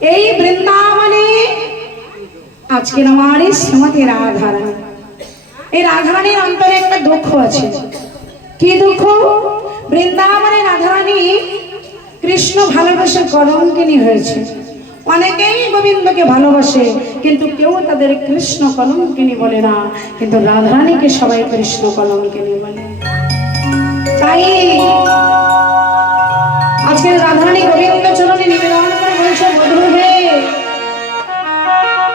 এই বৃন্দাবনে আজকের আমার এই শ্রীমতী রাধারানী, এই রাধারানীর অন্তরে একটা দুঃখ আছে। কি দুঃখ? বৃন্দাবনে রাধারানী কৃষ্ণ ভালোবাসে কলঙ্কিনী হয়েছে। অনেকেই গোবিন্দকে ভালোবাসে, কিন্তু কেউ তাদের কৃষ্ণ কলঙ্কিনী বলে না, কিন্তু রাধারানীকে সবাই কৃষ্ণ কলঙ্কিনী বলে। তাই আজকের রাধারানী গোবিন্দ চরণে নিবেদন করে বলছে, বধূ হে,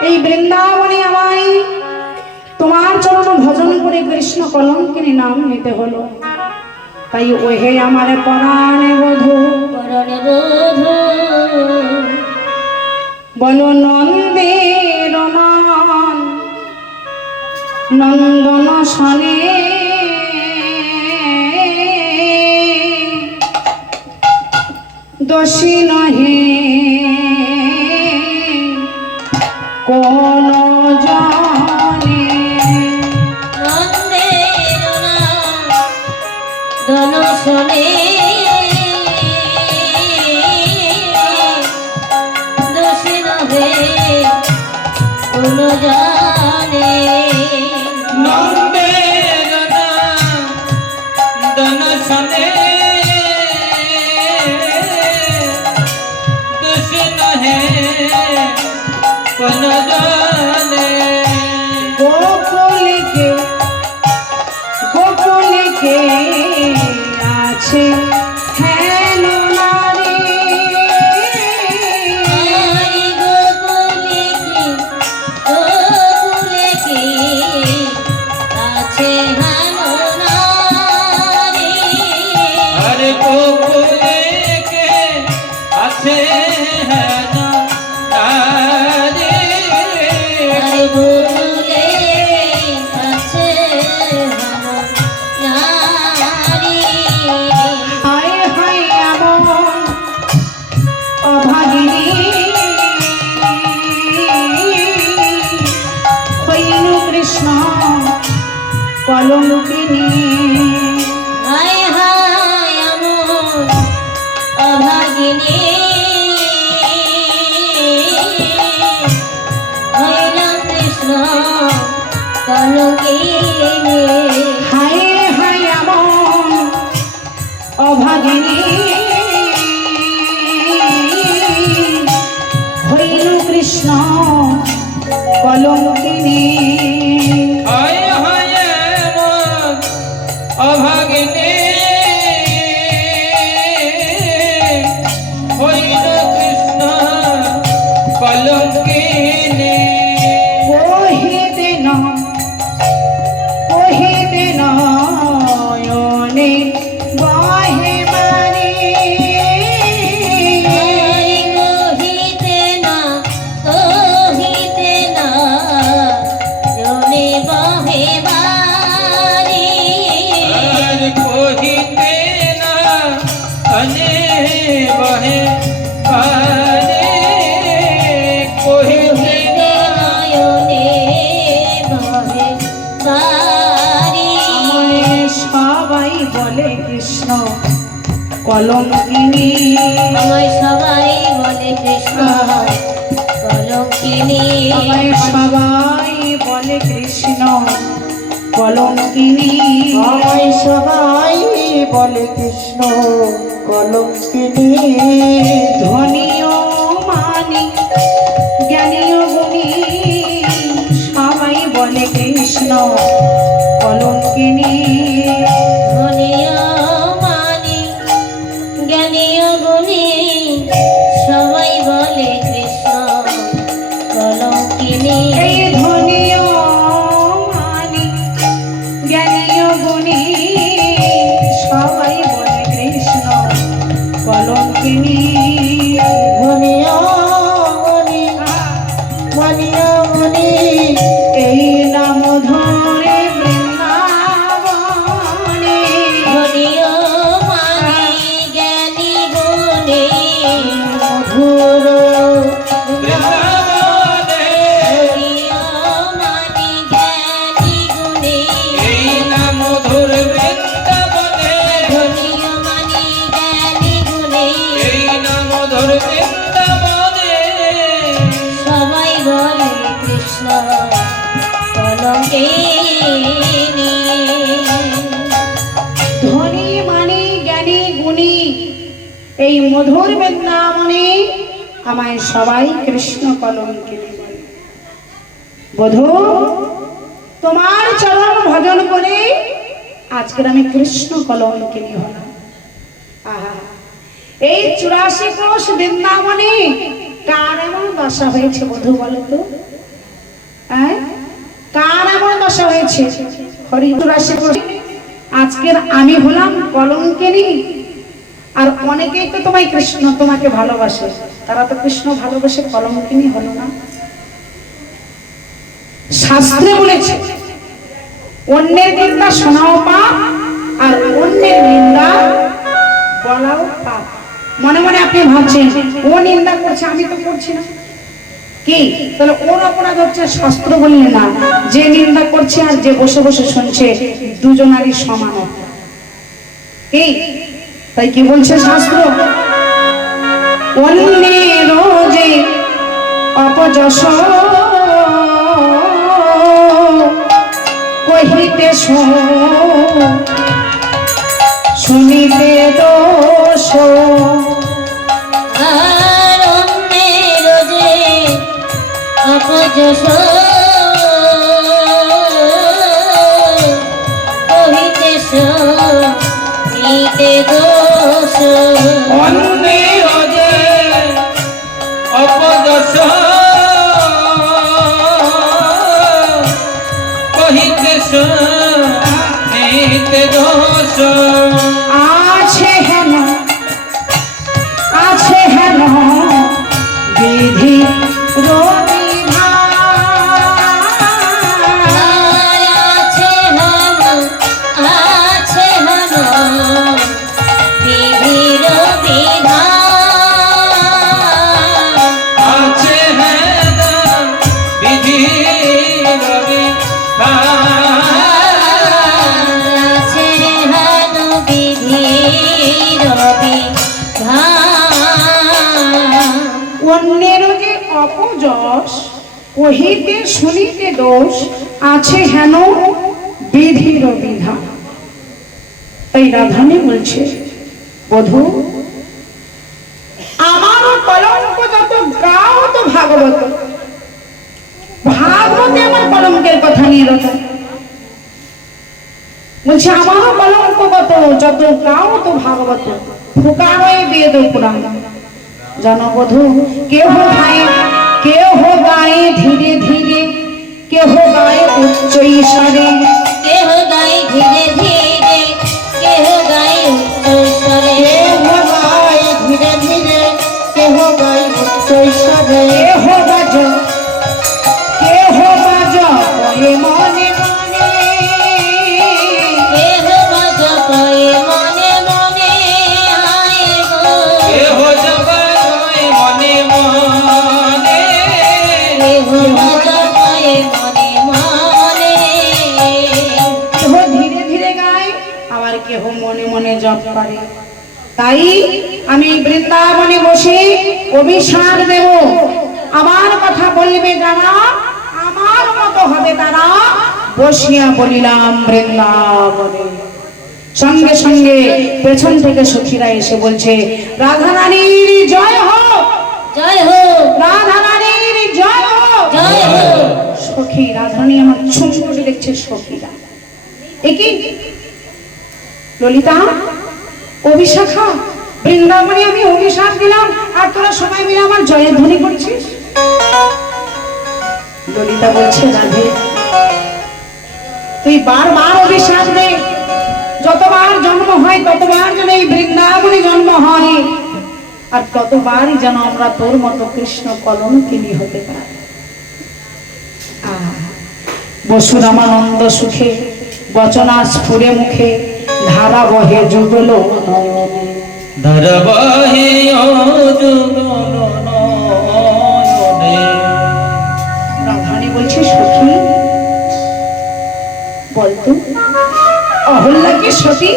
এই বৃন্দাবনে আমায় তোমার চরণ ভজন করে কৃষ্ণ কলঙ্কিনী নাম নিতে হলো। তাই ওহে আমার পরাণে বধূ, বলো নন্দের মান নন্দন সনে দোষী নহে কোন জানে। নন্দের নন্দন সনে দোষী নহে কোন জানে। নন্দের নন্দন সনে দোষী নহে কোন জানে। গোকুলকে গোকুলকে আছে হেন নারী, গোকুলে কি আছে হানো নারী। আরে গোকুলে কে আছে হেন নারী। আরে গোকুলে আছে হানো নারী। হায় হায় এমন অভাগিনী হইল কৃষ্ণ কলঙ্কিনী। হায় হায় আমন অভাগিনী হইল কৃষ্ণ কলঙ্কিনী। হায় হায় এমন অভাগিনী হইল কৃষ্ণ কলঙ্কিনী। হায় হায় মন অভাগিনী হইল কৃষ্ণ কলঙ্কিনী। কহিতে নয়নে বহে মারি, কহিতে না জনে বহে বারি। আর কহিতে না অনে বহে বারে। কহিতে না নয়নে বহে বারি। আমায় সবাই বলে কৃষ্ণ কলঙ্কিনী। আমায় সবাই বলে কৃষ্ণ কলঙ্কিনী। আমায় সবাই বলে কৃষ্ণ কলঙ্কিনী। আমায় সবাই বলে কৃষ্ণ কলঙ্কিনী। ধনীয় মানি জ্ঞানীয় গুণী সবাই বলে কৃষ্ণ কলঙ্কিনী। ধনীয় মানি জ্ঞানীয় গুণী সবাই বলে কৃষ্ণ কলঙ্কিনী। এই ধনীয় মানি জ্ঞানীয় গুণী সবাই বলে কৃষ্ণ কলঙ্কিনী। মনিয়া মনি মনিয়া মনি এই নাম ধরে কৃষ্ণ কলঙ্কিনী। ধনী মানি জ্ঞানী গুণী এই মধুর বৃন্দাবনে আমায় সবাই কৃষ্ণ কলঙ্কিনী বলে। বধূ, তোমার চরণ ভজন করে আজকের আমি কৃষ্ণ কলঙ্কিনী হলাম। আহা, এই 84 কোষ বৃন্দাবনে কার এমন দশা হয়েছে বধূ বলো তো? কার এমন দশা হয়েছে? হরি 84 কোষ আজকের আমি হলাম কলঙ্কিনী। আর অনেকেই তো তোমায় কৃষ্ণ তোমাকে ভালোবাসে, তারা তো কৃষ্ণ ভালোবাসে কলঙ্কিনী হলো না। শাস্ত্রে বলেছে অন্যের নিন্দা শোনাও পাপ, আর অন্যের নিন্দা বলাও পাপ। মনে মনে আপনি ভাবছেন ও নিন্দা করছে, আমি তো করছি না, কি তাহলে ওর অপরাধ হচ্ছে? শাস্ত্র বললে না, যে নিন্দা করছে আর যে বসে বসে শুনছে দুজনারই সমান অপরাধ। কি তাই কি বলছে শাস্ত্র? অন্যের যে অপযশ কহিতে শুনিতে দোষ, আর অন্যের যে অপযশ কহিতে শুনিতে দোষ। অন্যের যে অপযশ কহিতে শুনিতে দোষ। আছে হেন বিধি রবিধান, আর আছে হেন বিধির বিধান। আছে হেন বিধির বিধান। আছে হেন বিধির বিধান। অন্যের যে অপযশ কহিতে শুনিতে দোষ, আছে হেন বিধির বিধান। তাই রাধানী বলছে বধূ, আমারও কলঙ্ক যত গাও তো ভাগবত, ভাগবতে আমার কলঙ্কের কথা নিয়ে রত বলছে। আমারও কলঙ্ক কত, যত গাও তো ভাগবত, ফুকারই বেদ পুরাণ। জানো বধূ, কেহ গায়ে ধীরে ধীরে, কেহ গায়ে উচ্চ ঈশ্বরে, কেহ গায় ধীরে ধীরে, কেহ গায় উচ্চ স্বরে। কেহ গায় ধীরে ধীরে, কেহ গায় উচ্চ ঈশ্বরে। কেহ বাজ কয়ে মনে মনে, কেহ বাজ কয়ে মনে মনে, আয় গো। কেহ জবায় মনে মনে, কেহ বাজ কয়ে মনে মনে। কেহ ধীরে ধীরে গায়, আবার কেহ মনে মনে জপ করে। তাই আমি বৃন্দাবনে বসে অভিশাপ দেব, আমার কথা বলবে যারা, আমার মতো হবে তারা, বসিয়া বলিলাম বৃন্দাবনে। সঙ্গে সঙ্গে পেছন থেকে সখীরা এসে বলছে, রাধা রানীর জয় হোক, জয় হোক, রাধা রানীর জয় হোক। জয় হোক। সখী রাধারানী আমার ছুঁচ করে দেখছে সখীরা। একই ললিতা, অভিশাখা, বৃন্দাবনে আমি অভিশাপ দিলাম আর তোরা সবাই মিলে আমার জয়ের ধ্বনি করছিস। ললিতা বলছে, রাধে তুই বারবার অভিশাপ দে, যতবার জন্ম হয় ততবার যেন এই বৃন্দাবনে জন্ম হয়, আর ততবারই যেন আমরা তোর মতো কৃষ্ণ কলঙ্কিনী হতে পারি। বসুরামানন্দ সুখে বচনা স্ফুরে মুখে, ধারা বহে যুগল নয়নে। ধরবহে যুগল নয়নে। রাধারানী বলছে, সখী বলতো অহল্যা কি সতী?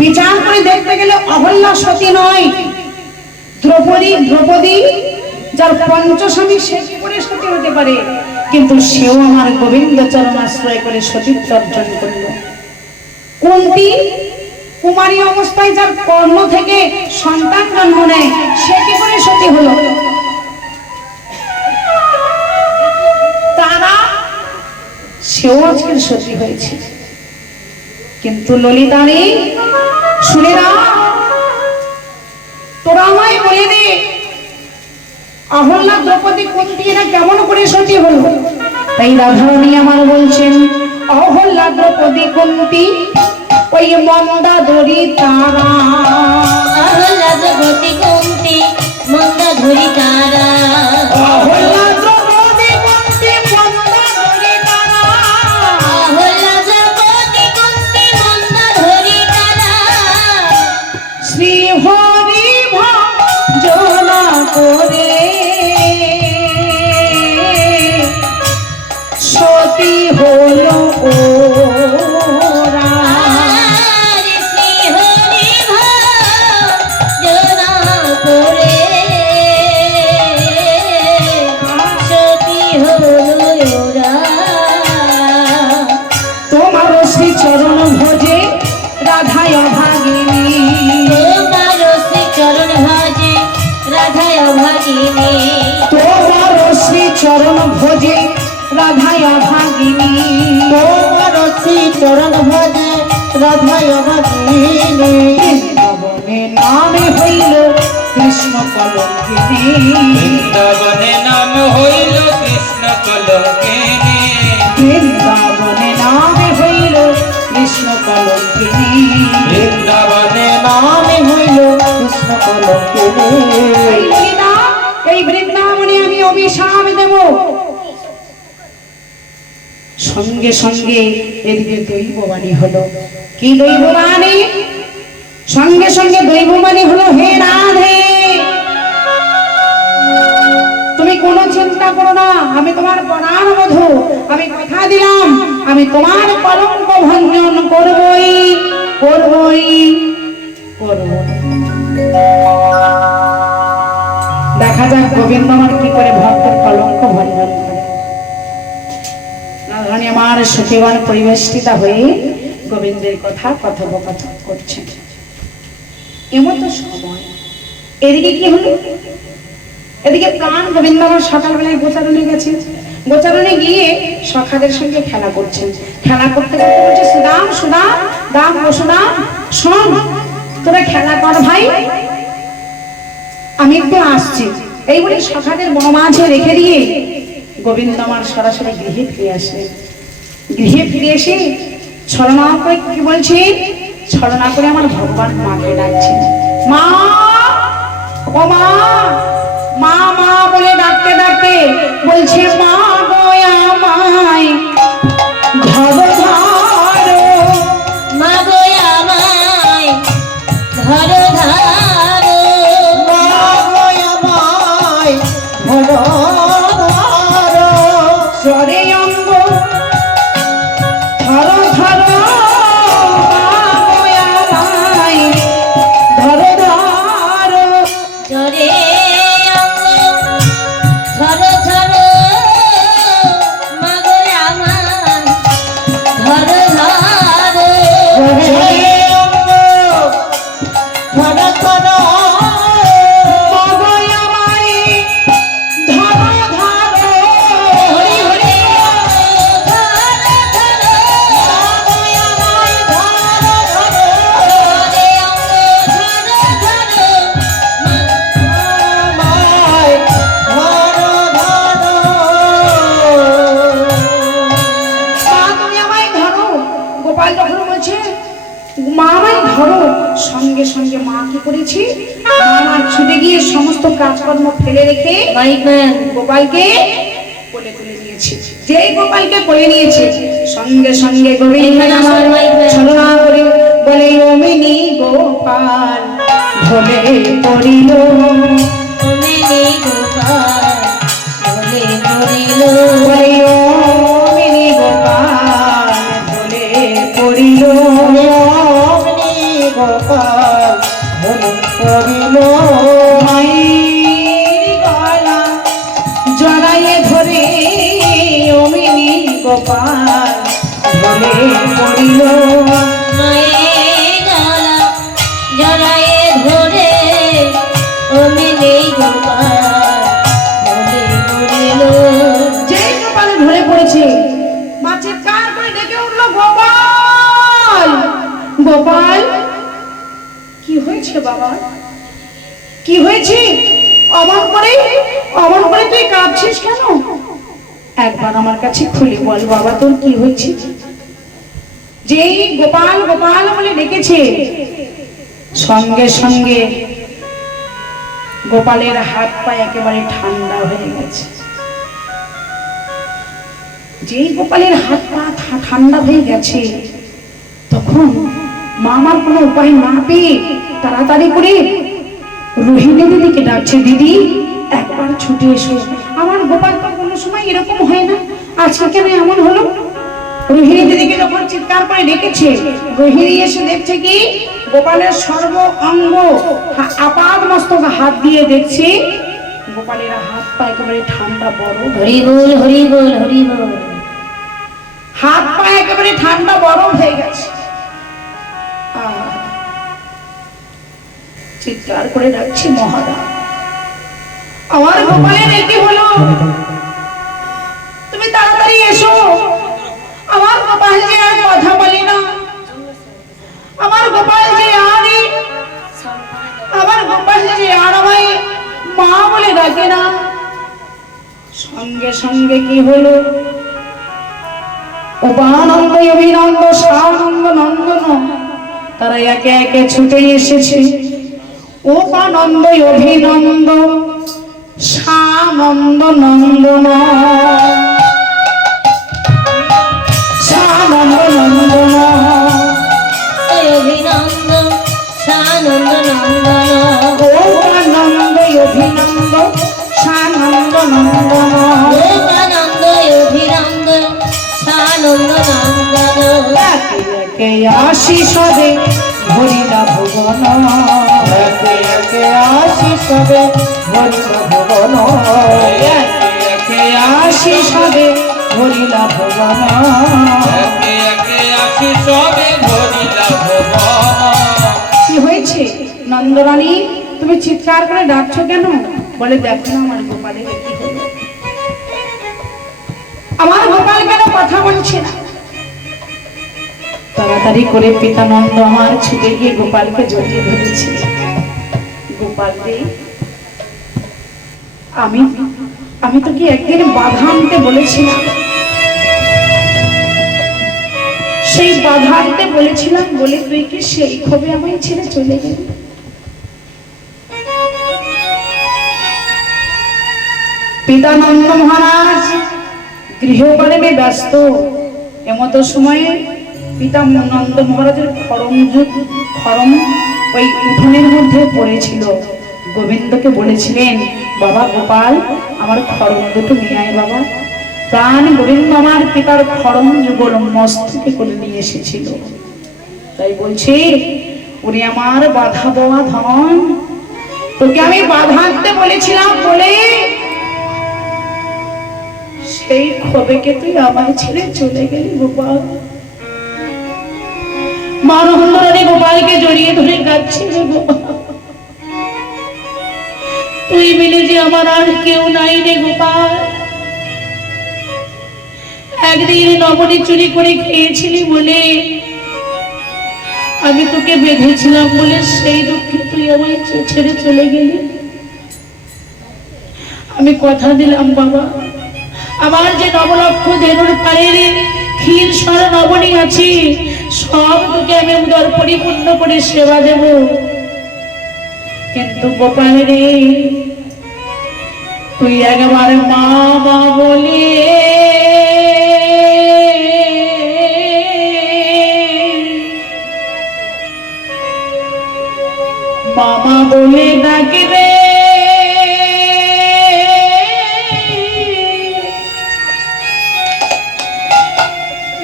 বিচার করে দেখতে গেলে অহল্যা সতী নয়, দ্রৌপদী যার পঞ্চস্বামী সে কি করে সতী হতে পারে, কিন্তু সেও আমার গোবিন্দ চরণ আশ্রয় করে সতীত্ব অর্জন করল। কুন্তী কুমারী অবস্থায় যার কর্ণ থেকে সন্তান জন্ম নেয় সে কি করে সতী হলো? তারা সেও আজকের সতী হয়েছে। কিন্তু ললিতারে শুনে না, তোরা আমায় বলে দে অহল্যা দ্রৌপদী কুন্তী এরা কেমন করে সতী হলো? তাই রাধারানী আমার বলছেন অহল্যা দ্রৌপদী কুন্তী ওই মন্দাদরি তারা, অহল্যা দ্রৌপদী কুন্তী মন্দাধরি তারা, অহল্যা দ্রৌপদী কুন্তী মন্দাদরি তারা, অহল্যা দ্রৌপদী কুন্তী মন্দাধরি তারা, শ্রী হরি ভজনা করে সতী হলো ওরা। আর শ্রী হরি ভজনা করে সতী হলো ওরা। তোমার শ্রী চরণ ভজে রাধায় ভাগিনী, তোমার শ্রী চরণ ভজে রাধায় ভাগিনী, তোমার শ্রী চরণ ভজে রাধায় ভাগিনী, তোমার শ্রী চরণ ভজে রাধায় ভাগিনী, বৃন্দাবনে নামে হইল কৃষ্ণ কলঙ্কিনী, বৃন্দাবনে নাম হইল কৃষ্ণ কলঙ্কিনী, বৃন্দাবনে নামে হইল কৃষ্ণ কলঙ্কিনী। বৃন্দাবনে নামে হইল কৃষ্ণ কলঙ্কিনী। এই ললিতা, এই বৃন্দাবনে আমি অভিশাপ দেব। সঙ্গে সঙ্গে এদিকে দৈববাণী হলো। কি দৈববাণী? সঙ্গে সঙ্গে দৈববাণী হলো, হে রাধে তুমি কোনো চিন্তা করো না, আমি তোমার প্রাণ বধূ, আমি কথা দিলাম আমি তোমার কলঙ্ক ভঞ্জন করবই করবই করব। দেখা যাক গোবিন্দ আমার কি করে ভক্তের কলঙ্ক ভঞ্জন করে। রাধারানী আমার সতীবান পরিবেষ্টিতা হয়ে গোবিন্দের কথা কথোপকথন করছেন। এমন তো সময় এদিকে কি হলো, এদিকে প্রাণ গোবিন্দ আমার সকালবেলায় গোচারণে গেছে, গোচারণে গিয়ে সখাদের সঙ্গে খেলা করছেন। খেলা করতে করতে বলছে সুদাম সুদাম দাম ও সুদাম শোন, তোরা খেলা কর ভাই, আমি একটু আসছি। এই বলে সখাদের বনমাঝে রেখে দিয়ে গোবিন্দ আমার সরাসরি গৃহে ফিরে আসলেন। গৃহে ফিরে এসে ছলনা করে কি বলছে, ছলনা করে আমার ভগবান মাকে ডাকছেন, মা ও মা, মা মা বলে ডাকতে ডাকতে বলছে মা গো আমায় ধরো ধরো, মা গো আমায় ধরো ধরো, মা গো আমায় ধরো ধরো, চরে অঙ্গ ধরো ধরো, মা গো আমায় ধরো ধরো, জরে ধরো ধরো, মা গো আমায় ধরো ধরো, চরে অঙ্গ ধরো ধরো, মা গো আমায় ধরো ধরো, হরি হরি ধরো ধরো, আমায় ধরো ধরো, জরে অঙ্গ ধরো ধরো, আমায় ধরো ধরো। মা তুমি আমায় ধরো। গোপাল যখন বলছে মা আমায় ধরো, সঙ্গে সঙ্গে মা কি করেছি, মা আমার ছুটে গিয়ে সমস্ত কাজকর্ম ফেলে রেখে মাইকম্যান গোপালকে কোলে তুলে নিয়েছে। যেই গোপালকে কোলে নিয়েছে সঙ্গে সঙ্গে গোবিন্দ আমার ছলনা করে বলে অমিনি গোপাল ভোলে পড়িল, মেনে গোপাল বলে করিল, বলে অমিনি গোপাল ভোলে পড়িল, অমনি গোপাল হরি করিল, মায়ের গলা গোপাল ঢলে পড়িল। মায়ের জ্বালা জড়ায়ে ধরে ওমিলে গোপাল বলে মরিল। যে গোপালে ধরে পড়েছে মা চিৎকার করে ডেকে উঠলো, গোপাল গোপাল। কি হয়েছে বাবা, কি হয়েছে? অমন করে তুই কাঁদছিস কেন? একবার আমার কাছে খুলে বল বাবা, তোর কি হয়েছে? যেই গোপাল গোপাল বলে ডেকেছে, সঙ্গে সঙ্গে গোপালের হাত পা একেবারে ঠান্ডা হয়ে গেছে। যেই গোপালের হাত পা ঠান্ডা হয়ে গেছে, তখন মামার কোনো উপায় না পেয়ে তাড়াতাড়ি করে রোহিণী দিদিকে ডাকছে, দিদি একবার ছুটে এসো। আমার গোপাল তো কোনো সময় এরকম হয় না, আজকে কেন এমন হলো? রোহিণী দিদিকে যখন চিৎকার করে ডেকেছে, রোহিণী এসে দেখছে কি গোপালের সর্ব অঙ্গ আপাদ মস্তক হাত দিয়ে দেখছে গোপালের হাত পা একেবারে ঠান্ডা বরফ। হরি বল হরি বল হরি বল। হাত পা একেবারে ঠান্ডা বরফ হয়ে গেছে। চিৎকার করে ডাকছি, মহারাজ আমার গোপালের কি হলো? তুমি তাড়াতাড়ি এসো। আমার গোপাল যে আর কথা বলে না, আমার গোপাল যে আর আমায় মা বলে ডাকে না। সঙ্গে সঙ্গে কি হলো? উপানন্দ অভিনন্দ সানন্দ নন্দন তারা একে একে ছুটে এসেছে। উপানন্দ অভিনন্দ সানন্দ নন্দন সানন্দ নন্দন অভিনন্দ সানন্দ নন্দন। উপানন্দ অভিনন্দ সানন্দ নন্দন গোপানন্দ অভিনন্দ সানন্দ নন্দন। একে একে আশিস দে ভরিলা ভুবন, একে একে আশিস দে ভরিলা ভুবন, একে একে আশিস দে ভরিলা ভুবন। একে একে আসি সবে ভরিলা ভুবন। কি হয়েছে নন্দরানী, তুমি চিৎকার করে ডাকছো কেন? বলে দেখো না আমার গোপালের কি হলো, আমার গোপাল কেন কথা বলছে না? তাড়াতাড়ি করে পিতানন্দ আমার ছুটে গিয়ে গোপালকে জড়িয়ে ধরেছে। গোপাল রে, আমি তো কি একদিন বাধা আনতে বলেছিলাম, সেই বাধা আনতে বলেছিলাম বলে তুই কি সেই ক্ষোভে আমায় ছেড়ে চলে গেলি? পিতানন্দ মহারাজ গৃহকর্মে ব্যস্ত, এমতো সময়ে পিতানন্দ মহারাজের খরম ওই উঠোনের মধ্যে পড়েছিল। গোবিন্দকে বলেছিলেন, বাবা গোপাল আমার খরম দুটো নিয়ে আয় বাবা। প্রাণ গোবিন্দ আমার পিতার খরম যুগল মস্তকে করে নিয়ে এসেছিল। তাই বলছি, উনি আমার বাধা দেওয়া ধন, তোকে আমি বাধা আনতে বলেছিলাম বলে সেই ক্ষোভেকে তুই আমায় ছেড়ে চলে গেলি গোপাল। মানন্দরানী গোপালকে জড়িয়ে ধরে কাঁদছে, গোপাল তুই মিলে যে আমার আর কেউ নাই রে গোপাল। একদিন নবনী চুরি করে খেয়েছিলি বলে, আমি তোকে বেঁধেছিলাম বলে সেই দুঃখে তুই আমায় ছেড়ে চলে গেলি। আমি কথা দিলাম বাবা, আমার যে নবলক্ষ ধেনুর পায়ের ক্ষীর স্বর নবনী আছে, সব তোকে আমি উদর পরিপূর্ণ করে সেবা দেব। কিন্তু গোপাল রে, তুই একবার মা মা বলে মামা বলে ডাকবে,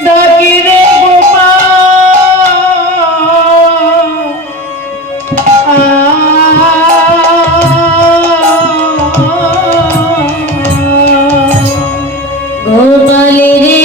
ডাকিরে গোপাল গোপাল রে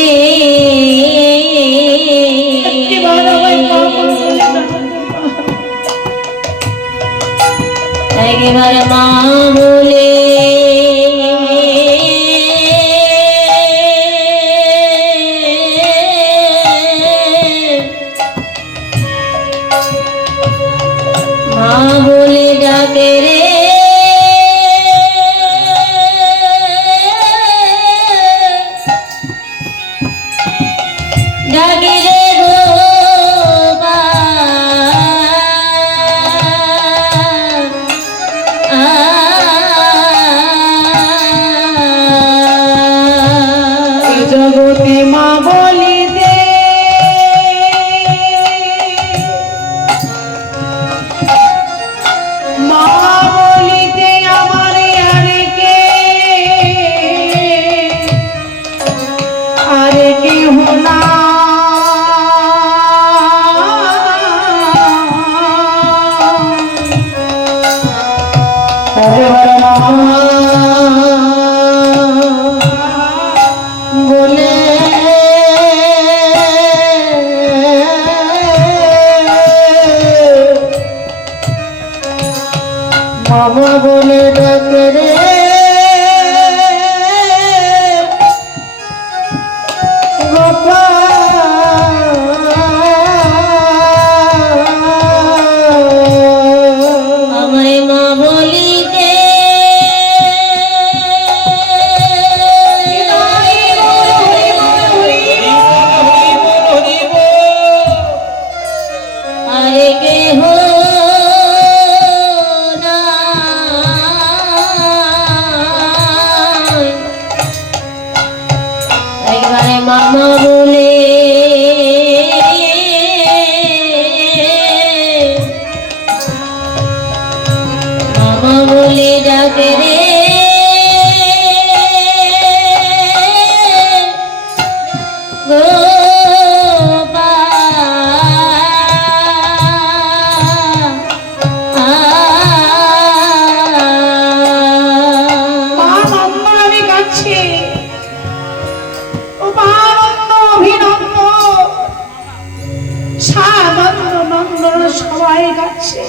সবাই কাঁদছে।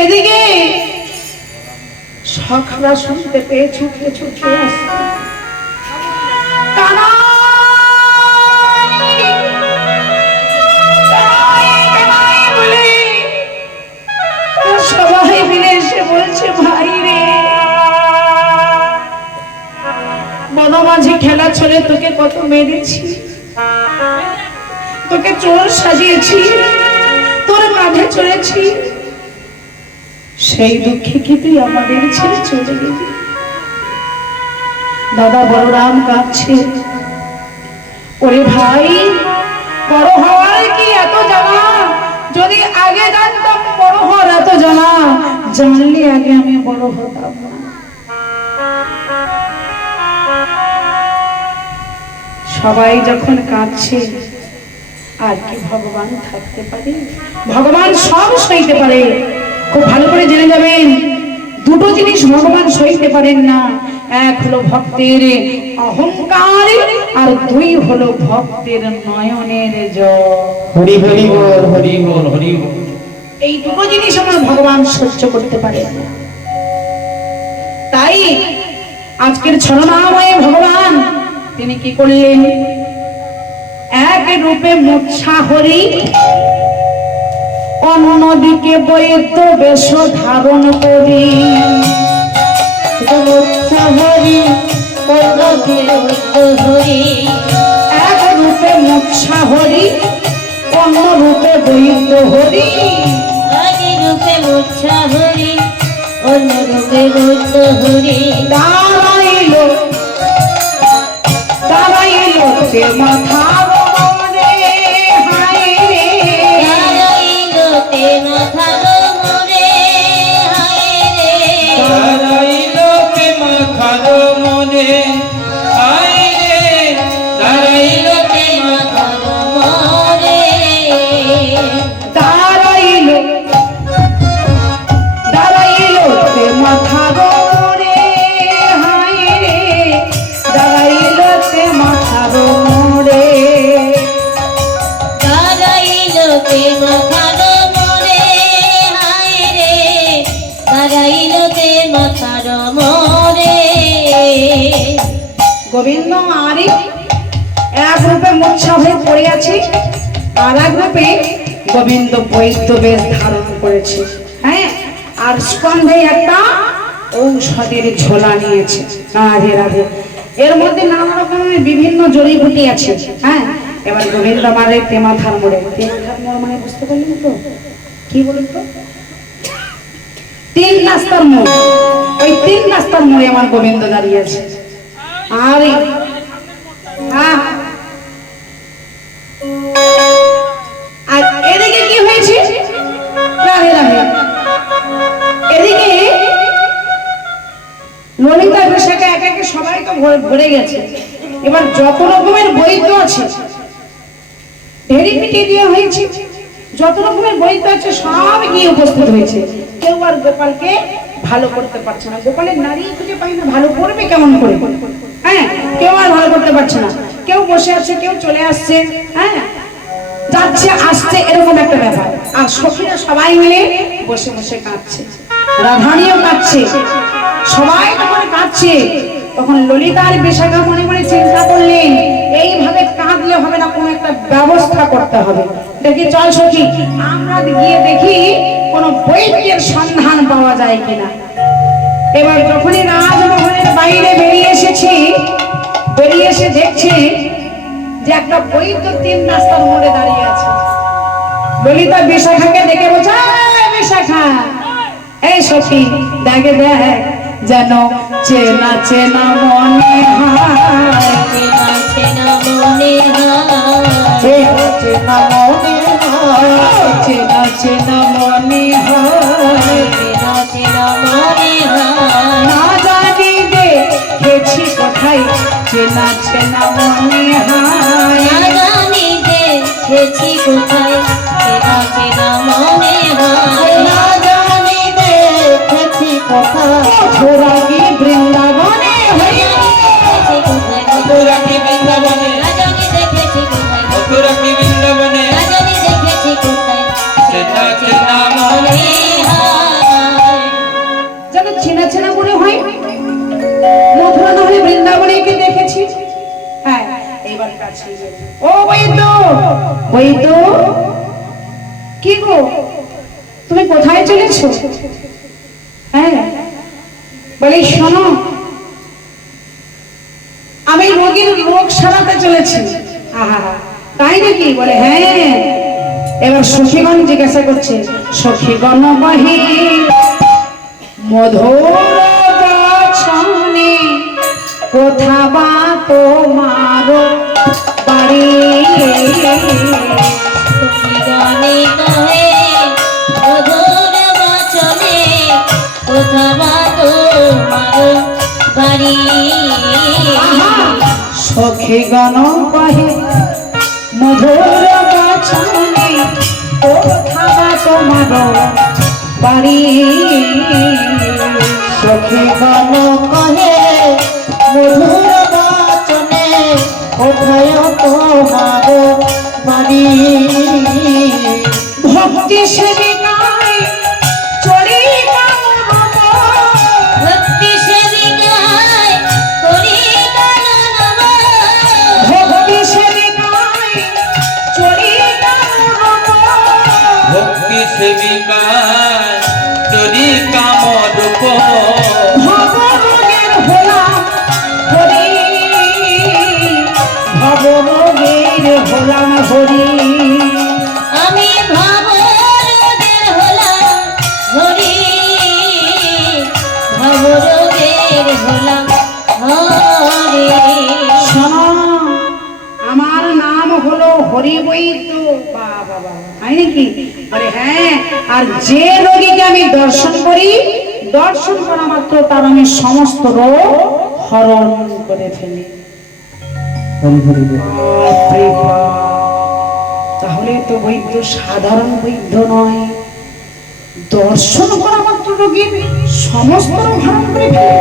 এদিকে সখরা শুনতে পেয়ে ছুটে ছুটে আসছে। সবাই মিলে এসে বলছে, ভাই রে, বনমাঝি খেলা চলে তোকে কত মেরেছি, তোকে চোর সাজিয়েছি, তোর কাঁধে চড়েছি, সেই দুঃখে কি তুই আমাদের ছেড়ে চলে গেলি? দাদা বলরাম কাঁদছে। ওরে ভাই, বড় হওয়ার কি এত জানা? যদি আগে জানতাম বড় হওয়ার এত জানা, জানলে আগে আমি বড় হতাম না। সবাই যখন কাঁদছে, আর কি ভগবান থাকতে পারে? ভগবান সব সইতে পারে। খুব ভালো করে জেনে যাবেন, দুটো জিনিস ভগবান সইতে পারেন না। এক হলো ভক্তের অহংকার, আর দুই হলো ভক্তের নয়নের জল। হরি হরি বল, হরি বল, হরি বল। এই দুটো জিনিস আমার ভগবান সহ্য করতে পারেন না। তাই আজকের ছলনাময় ভগবান তিনি কি করলেন? এক রূপে মূর্ছা হরি, অন্যদিকে বৈদ্য বেশ ধারণ করি। হরি হরি এক রূপে মূর্ছা হরি, অন্য রূপে বৈদ্য হরি। আদি রূপে মূর্ছা হরি, অন্য রূপে বৈদ্য হরি। দাঁড়াইল কে মাথার মোড়ে, হায় রে, দাঁড়াইল তে মাথার মোড়ে, হায় রে। দাঁড়াইল কে মাথার মনে, হায় রে, দাঁড়াইল কে মাথার মোড়ে। দাঁড়াইল কে মাথার মোড়ে, হায় রে, দাঁড়াইল কে মাথার মোড়ে। দাঁড়াইল তে মাথার মোড়ে, হায় রে, দাঁড়াইল তে মাথার মোড়ে। গোবিন্দ আরে এক রূপে মূর্ছা হয়ে পড়ে আছে, আর এক রূপে গোবিন্দ বৈদ্য বেশ ধারণ করেছে। হ্যাঁ, আর স্কন্ধে একটা ঔষধের ঝোলা নিয়েছে। রাধে রাধে। এর মধ্যে নানা রকমের বিভিন্ন জড়িবুটি আছে। হ্যাঁ, এবার গোবিন্দ মারে তেমাথার মোড়ে। তেমাথার মোড় মানে বুঝতে পারলেন তো? কি বলুন তো? তিন রাস্তার মোড়। ওই তিন রাস্তার মোড়ে আমার গোবিন্দ দাঁড়িয়ে আছে। আর হ্যাঁ, আর এদিকে কি হয়েছে? রাধে রাধে। এদিকে ললিতা বিশাখা একে একে সবাই তো ভরে গেছে। এবার যত রকমের বৈদ্য আছে, ঢেরি পিটিয়ে দিয়ে হয়েছে, যত রকমের বৈদ্য আছে সব গিয়ে উপস্থিত হয়েছে। কেউ আর গোপালকে ভালো করতে পারছে না। গোপালের নারী খুঁজে পাই না, ভালো করবে কেমন করে? হ্যাঁ, কেউ আর ভালো করতে পারছে না। কেউ বসে আছে, কেউ চলে আসছে, হ্যাঁ, যাচ্ছে আসছে, এরকম একটা ব্যাপার। আর সখীরা সবাই মিলে বসে বসে কাঁদছে, রাধারানীও কাঁদছে, সবাই যখন কাঁদছে, তখন ললিতা আর বিশাখা মনে মনে চিন্তা করলেন, এইভাবে কাঁদলে হবে না, কোনো একটা ব্যবস্থা করতে হবে। দেখি চল সখী, আমরা গিয়ে দেখি কোনো বৈদ্যের সন্ধান পাওয়া যায় কিনা। এবার যখনই রাজমহলের বাইরে বেরিয়ে এসেছি, বেরিয়ে এসে দেখছি যে একটা বৈদ্য তিন রাস্তার মোড়ে দাঁড়িয়ে আছে। ললিতা বিশাখাকে দেখে বলছে, এই বিশাখা, এই সখী, দেখে দেখ, যেন চেনা চেনা মনে হয়, চেনা চেনা মনে হয়, চেনা মনে হয়, চেনা চেনা মনে হয়, চেনা চেনা মনে হয়। না জানি দেখেছি কোথায়, চেনা চেনা মনে হয়, না জানি দেখেছি কোথায়, চেনা চেনা মনে হয়। না জানি দেখেছি কোথায়। ঘোরা কি বৃন্দাবনে দেখেছি কোথায়, তোরা কি বৃন্দাবনে, না জানি দেখেছি কোথায়, ওই তো কি গো, তুমি কোথায় চলেছো? হ্যাঁ বলি শোনো, আমি রোগীর রোগ সারাতে চলেছি। আহা, তাই নাকি? বলে হ্যাঁ। এবার সখীগণ জিজ্ঞাসা করছে, সখীগণ কহে মধুর বচনে কোথা বা তোমার বাড়ি? সখীগণে কহে মধুর বচনে কোথা বা তোমার বাড়ি? সখীগণ কহে মধুর বচনে কোথা বা তোমার বাড়ি? সখীগণ কহে মধুর বচনে কোথায় তোমার বাড়ি? ভক্তি সেবিকায় চড়ি কামরূপ, ভক্তি সেবিকায় করি গাননব। ভক্তি সেবিকায় চড়ি কামরূপ, ভক্তি সেবিকায় যদি কামরূপ, ভবরোগের হলাম হরি, ভবরোগের হলাম হরি। আমি ভবরোগের হলাম হরি, ভবরোগের হলাম হরি। শোনো, আমার নাম হলো হরি বৈদ্য। বাবা বাবা, তাই নাকি? বলে হ্যাঁ, আর যে রোগীকে আমি দর্শন করি, দর্শন করা মাত্র তার আমি সমস্ত রোগ হরণ করে ফেলি। বাপরে বাপ, তাহলে তো বৈদ্য সাধারণ বৈদ্য নয়, দর্শন করা মাত্র রোগীর সমস্ত রোগ হরণ করে ফেলে।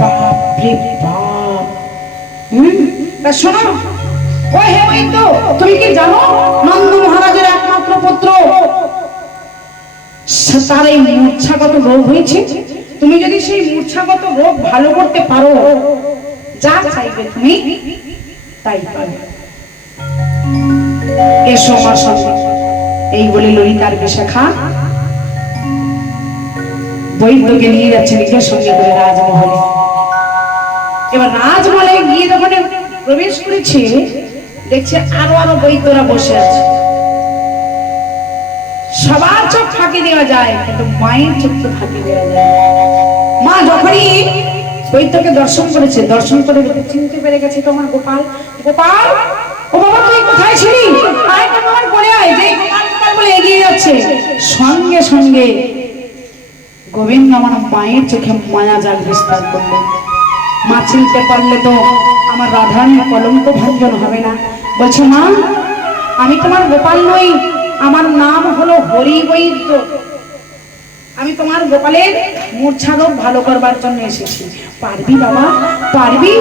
বাপরে বাপ। তা শোনো, ও হে বৈদ্য, তুমি কি জানো নন্দ মহারাজের একমাত্র পুত্র, তার এই মূর্ছাগত রোগ হয়েছে? তুমি যদি সেই মূর্ছাগত রোগ ভালো করতে পারো, যা চাইবে তুমি তাই পাবে। এসো আমার সঙ্গে। এই বলে ললিতার বিশাখা বৈদ্যকে নিয়ে যাচ্ছে নিজের সঙ্গে করে রাজমহলে। এবার রাজমহলে গিয়ে যখন প্রবেশ করেছে, দেখছে আরো আরো বৈদ্যরা বসে আছে। সবার চোখ ফাঁকি দেওয়া যায়, কিন্তু মায়ের চোখকে ফাঁকি দেওয়া যায় না। মা যখনই বৈদ্যকে দর্শন করেছে, দর্শন করে চিনতে পেরে গেছে তোমার গোপাল। গোপাল, ও বাবা তুই কোথায় ছিলি? আয় তো আমার বলে আয়। যে গোপাল গোপাল বলে এগিয়ে যাচ্ছে, সঙ্গে সঙ্গে গোবিন্দ আমার মায়ের চোখে মায়া জাল বিস্তার করলেন। মা চিনতে পারলে তো আমার রাধারানীর কলঙ্ক ভঞ্জন হবে না। বলছে মা, আমি তোমার গোপাল নই, আমার নাম হলো হরি বৈদ্য। আমি তোমার গোপালের মূর্ছা রোগ ভালো করবার জন্য এসেছি। পারবি বাবা? পারবি?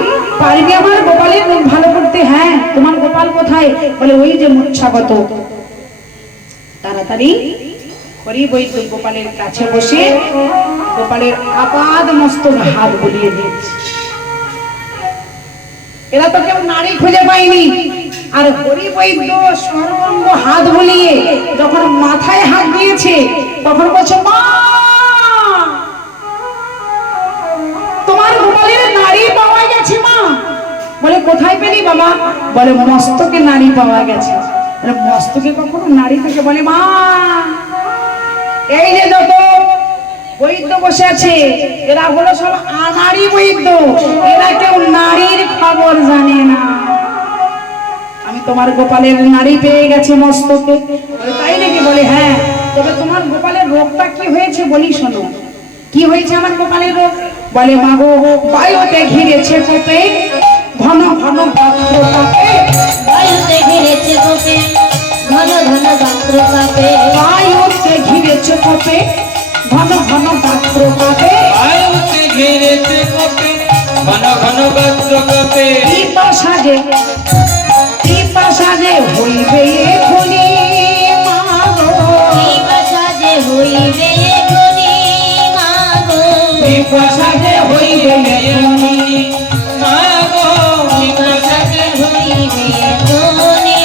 পারবি আমার গোপালের রোগ ভালো করতে? হ্যাঁ। তোমার গোপাল কোথায়? বলে ওই যে মূর্ছাগত। তাড়াতাড়ি হরি বৈদ্য গোপালের কাছে বসে গোপালের আপাদ মস্তক হাত বুলিয়ে দিয়েছে। এরা তো কেউ নারী খুঁজে পায়নি, আর হরি বৈদ্য সর্বাঙ্গ হাত বুলিয়ে যখন মাথায় হাত দিয়েছে, তখন বলছে মা, তোমার গোপালের নারী পাওয়া গেছে মা। বলে কোথায় পেলি বাবা? বলে মস্তকে নারী পাওয়া গেছে। মস্তকে কখনো নারী থেকে? বলে মা, এই যে যত বৈদ্য বসে আছে, এরা হলো সব আনাড়ি বৈদ্য, এরা কেউ নারীর খবর জানে না। আমি তোমার গোপালের নারী পেয়ে গেছে মস্তকে। তাই নাকি? বলে হ্যাঁ। তবে তোমার গোপালের রোগটা কি হয়েছে বলি শোনো। কি হয়েছে আমার গোপালের রোগ? বলে মাগো, বায়ুতে ঘিরেছে কোপে, ঘন ঘন গাত্র কাঁপে। বায়ুতে ঘিরেছে কোপে, ঘন ঘন গাত্র কাঁপে। বায়ুতে ঘিরেছে কোপে, ঘন ঘন গাত্র কাঁপে। বায়ুতে ঘিরেছে কোপে, ঘন ঘন গাত্র কাঁপে। পিপাসাজে হইবে এখনি মাগো, পিপাসাজে হইবে এখনি মাগো। পিপাসাজে হইবে এখনি মাগো, পিপাসাজে হইবে এখনি।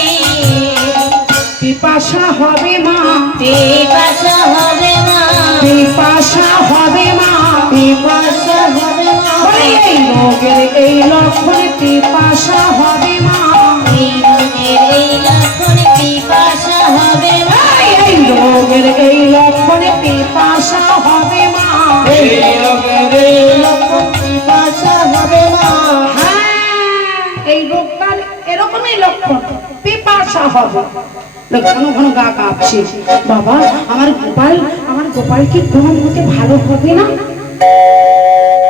পিপাসা হবে মা, পিপাসা হবে মা, পিপাসা হবে মা, পিপাসা হবে মা, বলে এই রোগের এই লক্ষণ পিপাসা হবে মা, এই রোগের এই লক্ষণ পিপাসা হবে মা, এই রোগের এই লক্ষণ পিপাসা হবে মা। এই রোগের এই লক্ষণ পিপাসা হবে মা, হ্যাঁ, এই রোগটার এরকমই লক্ষণ, পিপাসা হবে। ঘন ঘন গা কাঁপছে, বাবা আমার গোপাল কি কোনো মতে ভালো হবে না?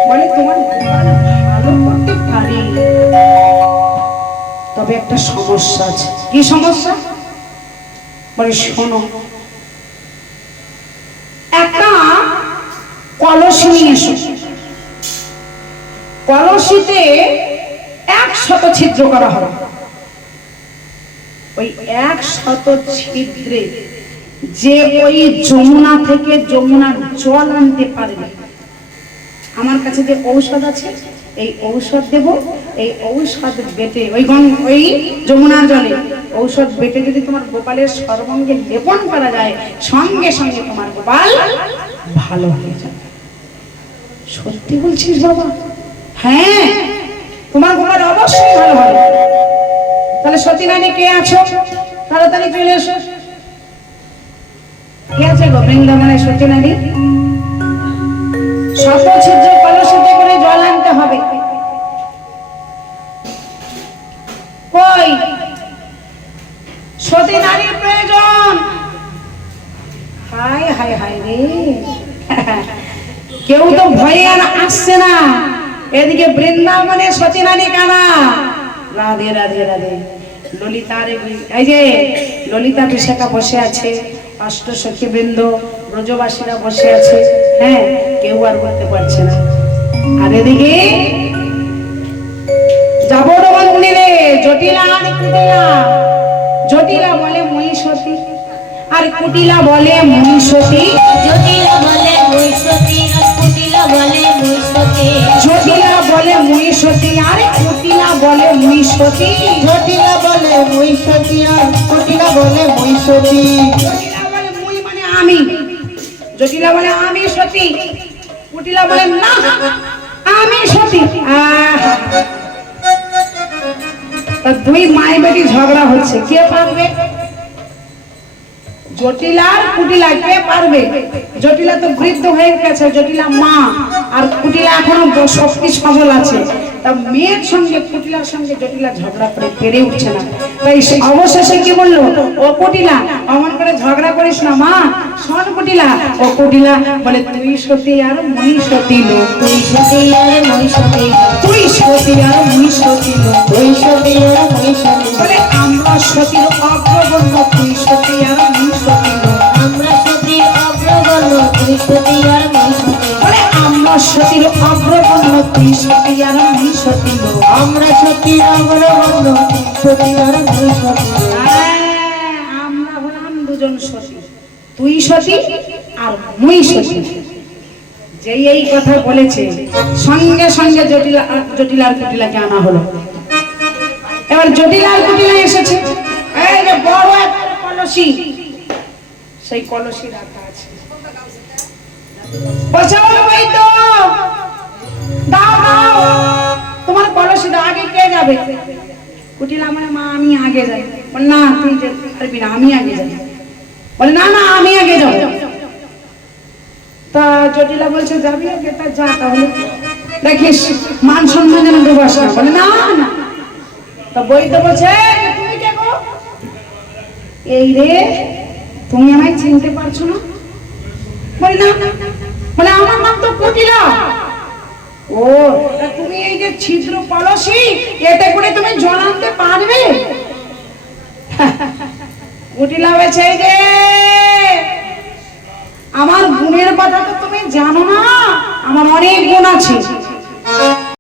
বলে তোমার গোপাল ভালো করতে পারি, তবে একটা সমস্যা আছে। কি সমস্যা? বলে শোনো, একটা কলসি নিয়ে এসো, কলসিতে 100 ছিদ্র করা হবে। ওই 100 ছিদ্রে যে ওই যমুনা থেকে যমুনার জল আনতে পারবে, আমার কাছে যে ঔষধ আছে এই ঔষধ দেব, এই ঔষধ বেটে ওই যমুনার জলে ঔষধ বেটে যদি তোমার গোপালের সর্বাঙ্গে লেপন করা যায়, সঙ্গে সঙ্গে তোমার গোপাল ভালো হয়ে যাবে। সত্যি বলছিস বাবা? হ্যাঁ, তোমার গোপাল অবশ্যই ভালো হবে। তাহলে সতী নানি কে আছো? তাড়াতাড়ি চলে এসো। কে আছে গো বৃন্দাবনে সতী নানি? 100 ছিদ্র কলসিতে করে জল আনতে হবে। কই সতী নারীর প্রয়োজন? হায় হায় হায় রে, কেউ তো ভয়ে আর আসছে না। এদিকে বৃন্দাবনে সতী নারী কানা। রাধে রাধে রাধে। ললিতার এই যে ললিতা বিশাখা বসে আছে, অষ্টসখী বৃন্দ ব্রজবাসীরা বসে আছে, হ্যাঁ, কেউ আর বলতে পারছে না। আর এদিকে যাবর মন্দিরে জটিলা আর কুটিলা, জটিলা বলে মহিষতী আর কুটিলা বলে মহিষতী, জটিলা বলে মহিষতী আর কুটিলা বলে মহিষতী, জটিলা বলে মহিষতী আর কুটিলা বলে মহিষতী, জটিলা বলে মহিষতী আর কুটিলা বলে মহিষতী, জটিলা বলে মুই মানে আমি, জটিলা বলে আমি সতী, কুটিলা বলে না আমি সতী। তা দুই মাই বেটি ঝগড়া হচ্ছে, কে পারবে? জটিলা আর কুটিলা কে পারবে? জটিলা তো বৃদ্ধ হয়ে গেছে, জটিলা মা, আর কুটিলা এখনো শক্তি সবল আছে। তা মেয়ের সঙ্গে কুটিলার সঙ্গে জটিলা ঝগড়া করে পেরে উঠছে না। তাই অবশেষে কি বললো, ও কুটিলা অমন করে ঝগড়া করিস না মা, শোন কুটিলা। ও কুটিলা বলে তুই সতী আর মই সতী লো, তুই সতী আর মহিষতী, তুই সতী আর মই সতী লো, মহিষতী আর মহিষতী, বলে আমরা সতীর অগ্রগণ্য, তুই সতী আর মই সতী লো, আমরা সতীর অগ্রগণ্য, তুই সতী আর মহিষতী, বলে আমরা সতীর অগ্রগণ্য, তুই সতী আর মই সতী লো। আমরা সতী অগ্রগণ্য, সতী আর মহিষতী, আমরা হলাম দুজন সতী, তুই সতী আর মই সতী। যেই এই কথা বলেছে সঙ্গে সঙ্গে জটিলার কুটিলাকে আনা হলো। এবার জটিলার কুটিলা এসেছে, এই যে বড় একটা কলসি, সেই কলসি রাখা আছে। বলছে বলো ভাই তো দাও দাও তোমার কলসি দাও, আগে কে যাবে? কুটিলা মানে মা আমি আগে যাই। বলে না তুই যেতে পারবি না, আমি আগে যাই। বলে না না আমি আগে যাবো। তা জটিলা বলছে যাবি আগে? তা যা তাহলে, দেখিস মান সম্মান যেন ডুবাস না। বলে না না। তা বই তো বলছে তুমি কে গো? এই রে তুমি আমায় চিনতে পারছো না? বলে না। বলে আমার নাম তো কুটিলা। ও তা তুমি এই যে ছিদ্র কলসি এতে করে তুমি জল আনতে পারবে? কুটিলা বলছে এই যে আমার গুণের কথা তো তুমি জানো না, আমার অনেক গুণ আছে।